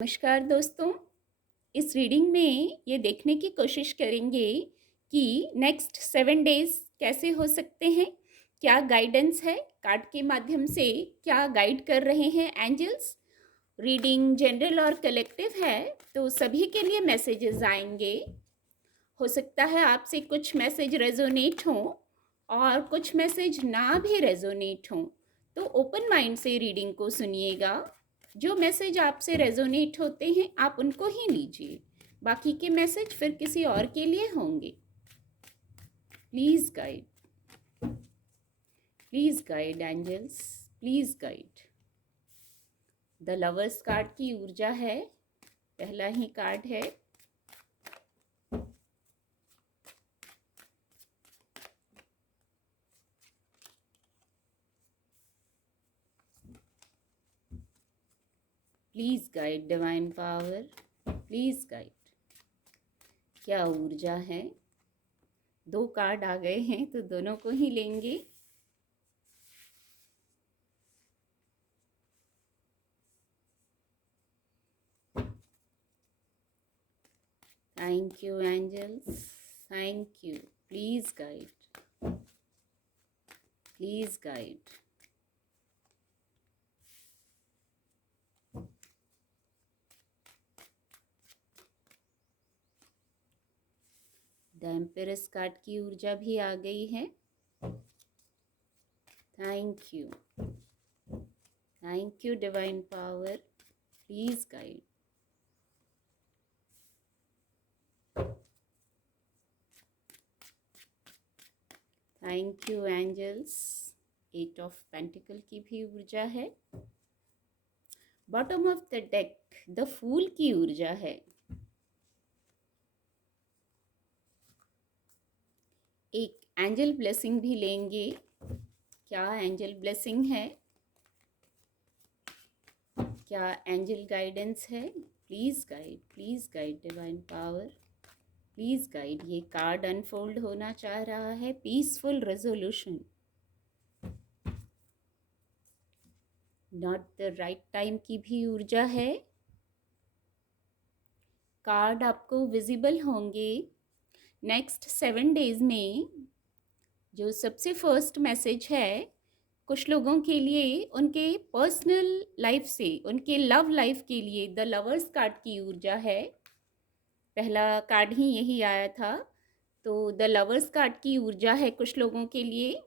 नमस्कार दोस्तों। इस रीडिंग में ये देखने की कोशिश करेंगे कि नेक्स्ट 7 डेज कैसे हो सकते हैं, क्या गाइडेंस है, कार्ड के माध्यम से क्या गाइड कर रहे हैं एंजल्स। रीडिंग जनरल और कलेक्टिव है तो सभी के लिए मैसेजेस आएंगे। हो सकता है आपसे कुछ मैसेज रेजोनेट हों और कुछ मैसेज ना भी रेजोनेट हों, तो ओपन माइंड से रीडिंग को सुनिएगा। जो मैसेज आपसे रेजोनेट होते हैं आप उनको ही लीजिए, बाकी के मैसेज फिर किसी और के लिए होंगे। Please guide angels, please guide. The lovers card की ऊर्जा है, पहला ही कार्ड है। Please guide divine power, please guide. क्या ऊर्जा है। 2 कार्ड आ गए हैं तो दोनों को ही लेंगे। Thank you angels, thank you. Please guide, please guide. The empress card की ऊर्जा भी आ गई है। Thank you divine power, please guide. Thank you angels. 8 of pentacle की भी ऊर्जा है। Bottom of the deck the fool की ऊर्जा है। एक एंजल ब्लेसिंग भी लेंगे। क्या एंजल ब्लेसिंग है, क्या एंजल गाइडेंस है। Please guide divine power, please guide. ये कार्ड अनफोल्ड होना चाह रहा है। Peaceful resolution, not the right time की भी ऊर्जा है। कार्ड आपको विजिबल होंगे नेक्स्ट 7 डेज में। जो सबसे फर्स्ट मैसेज है कुछ लोगों के लिए उनके पर्सनल लाइफ से, उनके लव लाइफ के लिए द लवर्स कार्ड की ऊर्जा है। पहला कार्ड ही यही आया था, तो द लवर्स कार्ड की ऊर्जा है कुछ लोगों के लिए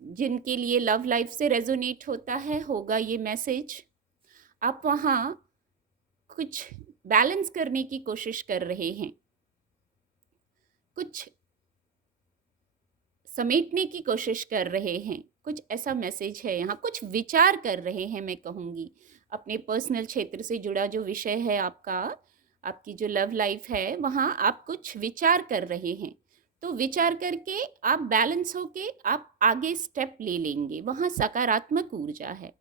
जिनके लिए लव लाइफ से रेजोनेट होता है, होगा ये मैसेज। आप वहाँ कुछ बैलेंस करने की कोशिश कर रहे हैं, कुछ समेटने की कोशिश कर रहे हैं, कुछ ऐसा मैसेज है यहाँ। कुछ विचार कर रहे हैं, मैं कहूँगी अपने पर्सनल क्षेत्र से जुड़ा जो विषय है आपका, आपकी जो लव लाइफ है, वहाँ आप कुछ विचार कर रहे हैं। तो विचार करके आप बैलेंस होके आप आगे स्टेप ले लेंगे। वहाँ सकारात्मक ऊर्जा है,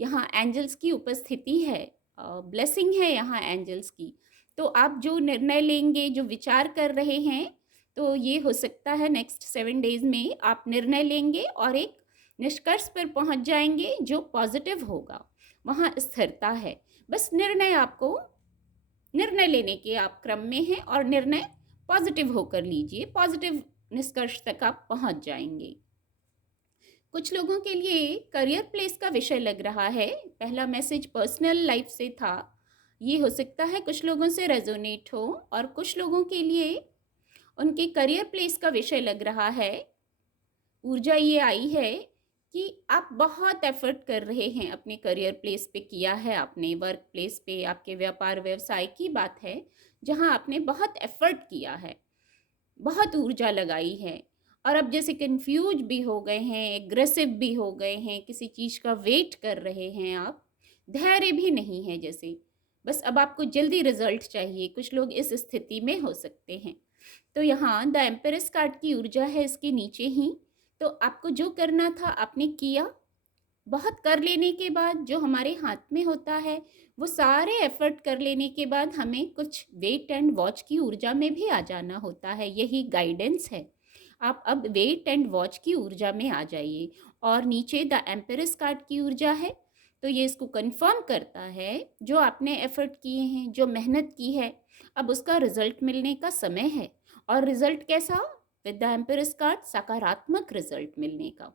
यहाँ एंजल्स की उपस्थिति है, ब्लेसिंग है यहाँ एंजल्स की। तो आप जो निर्णय लेंगे, जो विचार कर रहे हैं, तो ये हो सकता है नेक्स्ट 7 डेज में आप निर्णय लेंगे और एक निष्कर्ष पर पहुंच जाएंगे जो पॉजिटिव होगा। वहाँ स्थिरता है, बस निर्णय लेने के आप क्रम में हैं और निर्णय पॉजिटिव होकर लीजिए। पॉजिटिव निष्कर्ष तक आप पहुंच जाएंगे। कुछ लोगों के लिए करियर प्लेस का विषय लग रहा है। पहला मैसेज पर्सनल लाइफ से था, ये हो सकता है कुछ लोगों से रेजोनेट हो, और कुछ लोगों के लिए उनके करियर प्लेस का विषय लग रहा है। ऊर्जा ये आई है कि आप बहुत एफर्ट कर रहे हैं अपने करियर प्लेस पे, किया है आपने वर्क प्लेस पे, आपके व्यापार व्यवसाय की बात है जहां आपने बहुत एफर्ट किया है, बहुत ऊर्जा लगाई है। और अब जैसे कंफ्यूज भी हो गए हैं, एग्रेसिव भी हो गए हैं, किसी चीज़ का वेट कर रहे हैं आप, धैर्य भी नहीं है जैसे, बस अब आपको जल्दी रिजल्ट चाहिए। कुछ लोग इस स्थिति में हो सकते हैं। तो यहाँ द एम्पेरस कार्ड की ऊर्जा है इसके नीचे ही। तो आपको जो करना था आपने किया। बहुत कर लेने के बाद जो हमारे हाथ में होता है, वो सारे एफर्ट कर लेने के बाद हमें कुछ वेट एंड वॉच की ऊर्जा में भी आ जाना होता है। यही गाइडेंस है। आप अब वेट एंड वॉच की ऊर्जा में आ जाइए। और नीचे द एम्पेरस कार्ड की ऊर्जा है, तो ये इसको कंफर्म करता है जो आपने एफर्ट किए हैं, जो मेहनत की है, अब उसका रिजल्ट मिलने का समय है। और रिजल्ट कैसा? विद द एम्पिरस कार्ड सकारात्मक रिजल्ट मिलने का।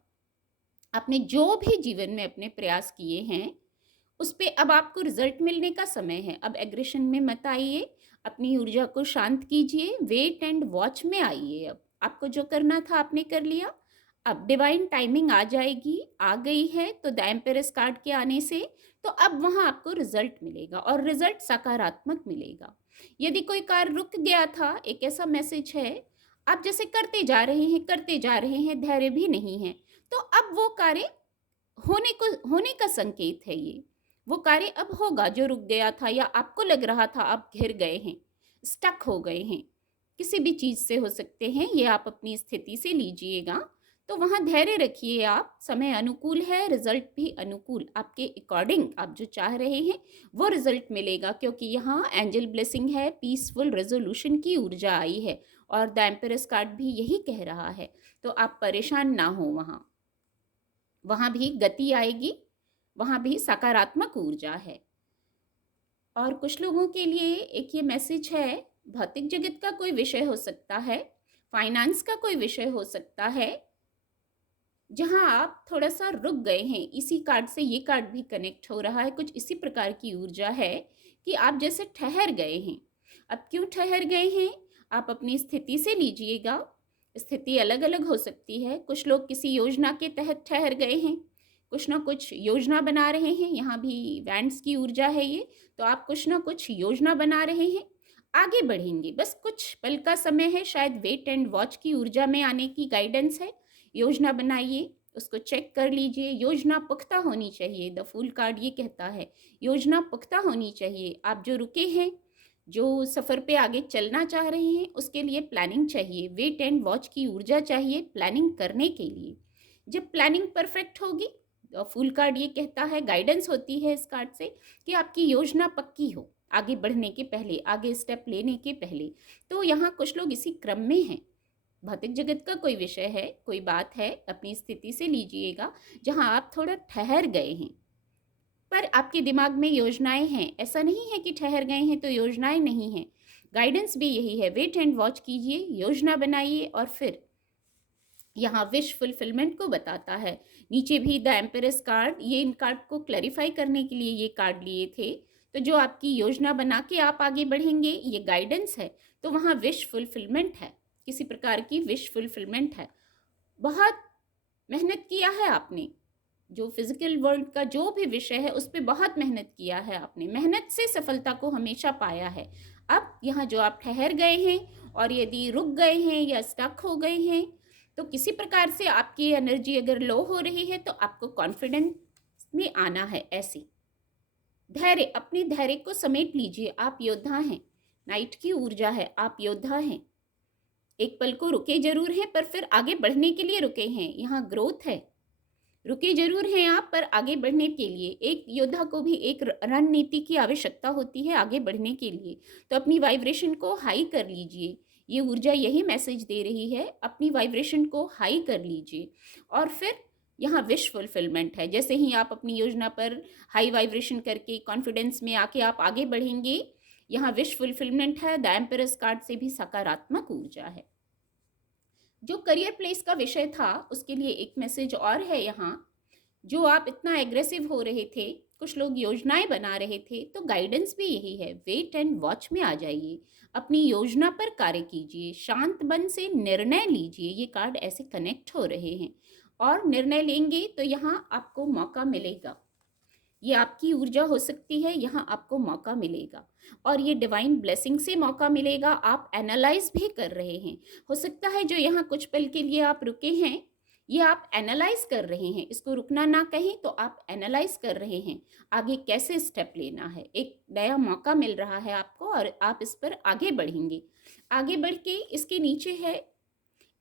आपने जो भी जीवन में अपने प्रयास किए हैं उस पे अब आपको रिजल्ट मिलने का समय है। अब एग्रेशन में मत आइए, अपनी ऊर्जा को शांत कीजिए, वेट एंड वॉच में आइए। अब आपको जो करना था आपने कर लिया। अब डिवाइन टाइमिंग आ जाएगी, आ गई है तो द एम्पेरस कार्ड के आने से तो अब वहाँ आपको रिजल्ट मिलेगा और रिजल्ट सकारात्मक मिलेगा। यदि कोई कार्य रुक गया था, एक ऐसा मैसेज है, आप जैसे करते जा रहे हैं, धैर्य भी नहीं है, तो अब वो कार्य होने का संकेत है। ये वो कार्य अब होगा जो रुक गया था या आपको लग रहा था आप घिर गए हैं, स्टक हो गए हैं, किसी भी चीज़ से हो सकते हैं। ये आप अपनी स्थिति से लीजिएगा, तो वहाँ धैर्य रखिए। आप समय अनुकूल है, रिजल्ट भी अनुकूल, आपके अकॉर्डिंग आप जो चाह रहे हैं वो रिजल्ट मिलेगा, क्योंकि यहाँ एंजल ब्लेसिंग है, पीसफुल रेजोल्यूशन की ऊर्जा आई है और द एम्पेरस कार्ड भी यही कह रहा है। तो आप परेशान ना हो, वहाँ भी गति आएगी, वहाँ भी सकारात्मक ऊर्जा है। और कुछ लोगों के लिए एक ये मैसेज है, भौतिक जगत का कोई विषय हो सकता है, फाइनेंस का कोई विषय हो सकता है, जहाँ आप थोड़ा सा रुक गए हैं। इसी कार्ड से ये कार्ड भी कनेक्ट हो रहा है, कुछ इसी प्रकार की ऊर्जा है कि आप जैसे ठहर गए हैं। अब क्यों ठहर गए हैं? आप अपनी स्थिति से लीजिएगा, स्थिति अलग अलग हो सकती है। कुछ लोग किसी योजना के तहत ठहर गए हैं, कुछ ना कुछ योजना बना रहे हैं, यहाँ भी वैंड्स की ऊर्जा है ये, तो आप कुछ ना कुछ योजना बना रहे हैं, आगे बढ़ेंगे। बस कुछ पल का समय है, शायद वेट एंड वॉच की ऊर्जा में आने की गाइडेंस है। योजना बनाइए, उसको चेक कर लीजिए, योजना पुख्ता होनी चाहिए। द फूल कार्ड ये कहता है योजना पुख्ता होनी चाहिए। आप जो रुके हैं, जो सफ़र पे आगे चलना चाह रहे हैं, उसके लिए प्लानिंग चाहिए, वेट एंड वॉच की ऊर्जा चाहिए प्लानिंग करने के लिए। जब प्लानिंग परफेक्ट होगी, फूल कार्ड ये कहता है, गाइडेंस होती है इस कार्ड से कि आपकी योजना पक्की हो आगे बढ़ने के पहले, आगे स्टेप लेने के पहले। तो यहाँ कुछ लोग इसी क्रम में हैं। भौतिक जगत का कोई विषय है, कोई बात है, अपनी स्थिति से लीजिएगा जहाँ आप थोड़ा ठहर गए हैं, पर आपके दिमाग में योजनाएं हैं। ऐसा नहीं है कि ठहर गए हैं तो योजनाएं नहीं हैं। गाइडेंस भी यही है, वेट एंड वॉच कीजिए, योजना बनाइए और फिर यहाँ विश फुलफिलमेंट को बताता है। नीचे भी द एम्पेरस कार्ड, ये इन कार्ड को क्लैरिफाई करने के लिए ये कार्ड लिए थे। तो जो आपकी योजना बना के आप आगे बढ़ेंगे, ये गाइडेंस है, तो वहाँ विश फुलफिलमेंट है, किसी प्रकार की विश फुलफिलमेंट है। बहुत मेहनत किया है आपने, जो फिजिकल वर्ल्ड का जो भी विषय है उस पर बहुत मेहनत किया है आपने, मेहनत से सफलता को हमेशा पाया है। अब यहाँ जो आप ठहर गए हैं और यदि रुक गए हैं या स्टक हो गए हैं, तो किसी प्रकार से आपकी एनर्जी अगर लो हो रही है तो आपको कॉन्फिडेंस में आना है। ऐसे धैर्य, अपने धैर्य को समेट लीजिए, आप योद्धा हैं। नाइट की ऊर्जा है, आप योद्धा हैं। एक पल को रुके जरूर हैं पर फिर आगे बढ़ने के लिए रुके हैं। यहाँ ग्रोथ है, रुके जरूर हैं आप पर आगे बढ़ने के लिए। एक योद्धा को भी एक रणनीति की आवश्यकता होती है आगे बढ़ने के लिए। तो अपनी वाइब्रेशन को हाई कर लीजिए, ये ऊर्जा यही मैसेज दे रही है, अपनी वाइब्रेशन को हाई कर लीजिए। और फिर यहाँ विश फुलफिलमेंट है, जैसे ही आप अपनी योजना पर हाई वाइब्रेशन करके कॉन्फिडेंस में आके आप आगे बढ़ेंगे, यहाँ विश फुलफिलमेंट है। द एम्पेरस कार्ड से भी सकारात्मक ऊर्जा है। जो करियर प्लेस का विषय था उसके लिए एक मैसेज और है यहाँ। जो आप इतना एग्रेसिव हो रहे थे, कुछ लोग योजनाएं बना रहे थे, तो गाइडेंस भी यही है, वेट एंड वॉच में आ जाइए, अपनी योजना पर कार्य कीजिए, शांत मन से निर्णय लीजिए। ये कार्ड ऐसे कनेक्ट हो रहे हैं और निर्णय लेंगे तो यहाँ आपको मौका मिलेगा। ये आपकी ऊर्जा हो सकती है, यहाँ आपको मौका मिलेगा और ये डिवाइन ब्लेसिंग से मौका मिलेगा। आप एनालाइज भी कर रहे हैं, हो सकता है जो यहाँ कुछ पल के लिए आप रुके हैं, ये आप एनालाइज कर रहे हैं। इसको रुकना ना कहें तो आप एनालाइज कर रहे हैं आगे कैसे स्टेप लेना है। एक नया मौका मिल रहा है आपको और आप इस पर आगे बढ़ेंगे। आगे बढ़ के इसके नीचे है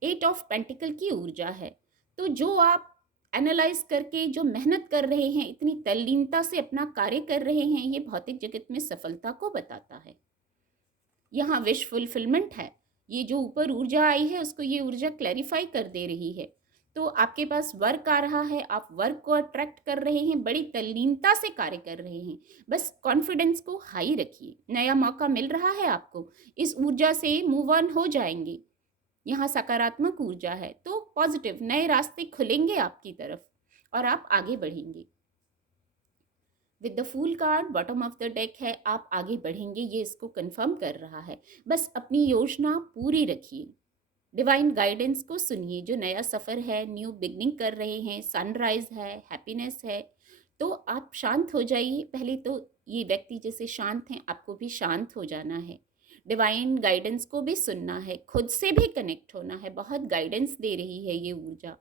8 ऑफ पेंटिकल की ऊर्जा है। तो जो आप एनालाइज करके जो मेहनत कर रहे हैं, इतनी तल्लीनता से अपना कार्य कर रहे हैं, ये भौतिक जगत में सफलता को बताता है। यहाँ विश फुलफिलमेंट है, ये जो ऊपर ऊर्जा आई है उसको ये ऊर्जा क्लैरिफाई कर दे रही है। तो आपके पास वर्क आ रहा है, आप वर्क को अट्रैक्ट कर रहे हैं, बड़ी तल्लीनता से कार्य कर रहे हैं। बस कॉन्फिडेंस को हाई रखिए, नया मौका मिल रहा है आपको, इस ऊर्जा से मूव ऑन हो जाएँगे। यहाँ सकारात्मक ऊर्जा है, तो पॉजिटिव नए रास्ते खुलेंगे आपकी तरफ और आप आगे बढ़ेंगे। With the fool card bottom of the deck है, आप आगे बढ़ेंगे, ये इसको कंफर्म कर रहा है। बस अपनी योजना पूरी रखिए, डिवाइन गाइडेंस को सुनिए। जो नया सफ़र है, न्यू बिगनिंग कर रहे हैं, सनराइज है, हैप्पीनेस है, तो आप शांत हो जाइए। पहले तो ये व्यक्ति जैसे शांत हैं, आपको भी शांत हो जाना है, डिवाइन गाइडेंस को भी सुनना है, खुद से भी कनेक्ट होना है। बहुत गाइडेंस दे रही है ये ऊर्जा,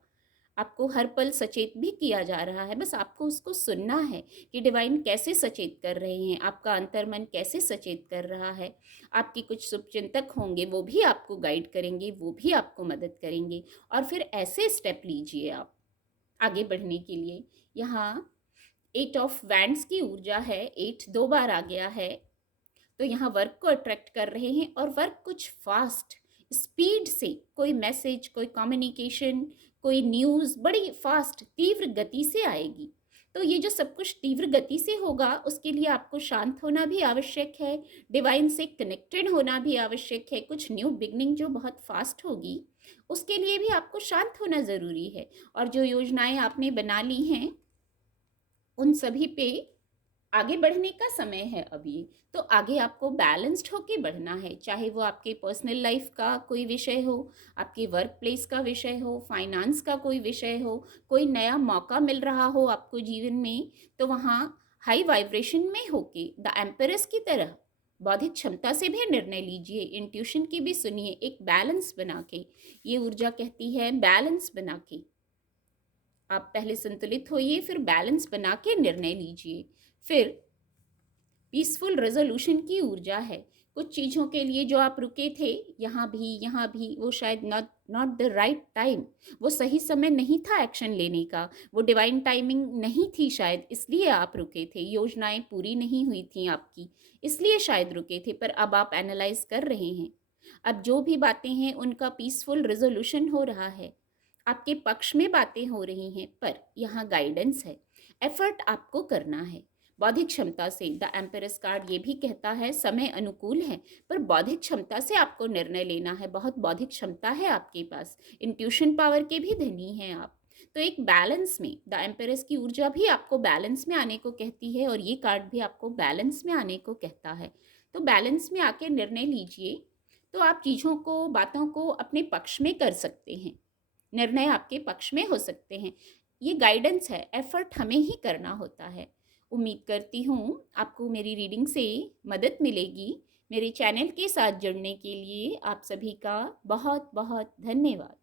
आपको हर पल सचेत भी किया जा रहा है। बस आपको उसको सुनना है कि डिवाइन कैसे सचेत कर रहे हैं, आपका अंतर्मन कैसे सचेत कर रहा है। आपके कुछ शुभचिंतक होंगे, वो भी आपको गाइड करेंगे, वो भी आपको मदद करेंगे। और फिर ऐसे स्टेप लीजिए आप आगे बढ़ने के लिए। यहाँ 8 ऑफ वैंड्स की ऊर्जा है, 8 2 बार आ गया है, तो यहाँ वर्क को अट्रैक्ट कर रहे हैं और वर्क कुछ फास्ट स्पीड से, कोई मैसेज, कोई कम्युनिकेशन, कोई न्यूज़ बड़ी फास्ट तीव्र गति से आएगी। तो ये जो सब कुछ तीव्र गति से होगा, उसके लिए आपको शांत होना भी आवश्यक है, डिवाइन से कनेक्टेड होना भी आवश्यक है। कुछ न्यू बिगनिंग जो बहुत फास्ट होगी, उसके लिए भी आपको शांत होना ज़रूरी है। और जो योजनाएं आपने बना ली हैं, उन सभी पे आगे बढ़ने का समय है अभी। तो आगे आपको बैलेंस्ड होके बढ़ना है, चाहे वो आपके पर्सनल लाइफ का कोई विषय हो, आपके वर्क प्लेस का विषय हो, फाइनेंस का कोई विषय हो, कोई नया मौका मिल रहा हो आपको जीवन में, तो वहाँ हाई वाइब्रेशन में होके द एम्परेस की तरह बौद्धिक क्षमता से भी निर्णय लीजिए, इंट्यूशन की भी सुनिए, एक बैलेंस बना के। ये ऊर्जा कहती है बैलेंस बना के आप पहले संतुलित होइए, फिर बैलेंस बना के निर्णय लीजिए। फिर पीसफुल रेजोल्यूशन की ऊर्जा है, कुछ चीज़ों के लिए जो आप रुके थे, यहाँ भी वो शायद नॉट द राइट टाइम, वो सही समय नहीं था एक्शन लेने का, वो डिवाइन टाइमिंग नहीं थी शायद, इसलिए आप रुके थे। योजनाएं पूरी नहीं हुई थी आपकी, इसलिए शायद रुके थे। पर अब आप एनालाइज कर रहे हैं, अब जो भी बातें हैं उनका पीसफुल रेजोल्यूशन हो रहा है, आपके पक्ष में बातें हो रही हैं। पर यहाँ गाइडेंस है, एफर्ट आपको करना है बौद्धिक क्षमता से। द एम्परेस कार्ड ये भी कहता है समय अनुकूल है, पर बौद्धिक क्षमता से आपको निर्णय लेना है। बहुत बौद्धिक क्षमता है आपके पास, इंट्यूशन पावर के भी धनी हैं आप। तो एक बैलेंस में, द एम्परेस की ऊर्जा भी आपको बैलेंस में आने को कहती है, और ये कार्ड भी आपको बैलेंस में आने को कहता है। तो बैलेंस में आके निर्णय लीजिए, तो आप चीज़ों को, बातों को अपने पक्ष में कर सकते हैं, निर्णय आपके पक्ष में हो सकते हैं। ये गाइडेंस है, एफर्ट हमें ही करना होता है। उम्मीद करती हूँ आपको मेरी रीडिंग से मदद मिलेगी। मेरे चैनल के साथ जुड़ने के लिए आप सभी का बहुत बहुत धन्यवाद।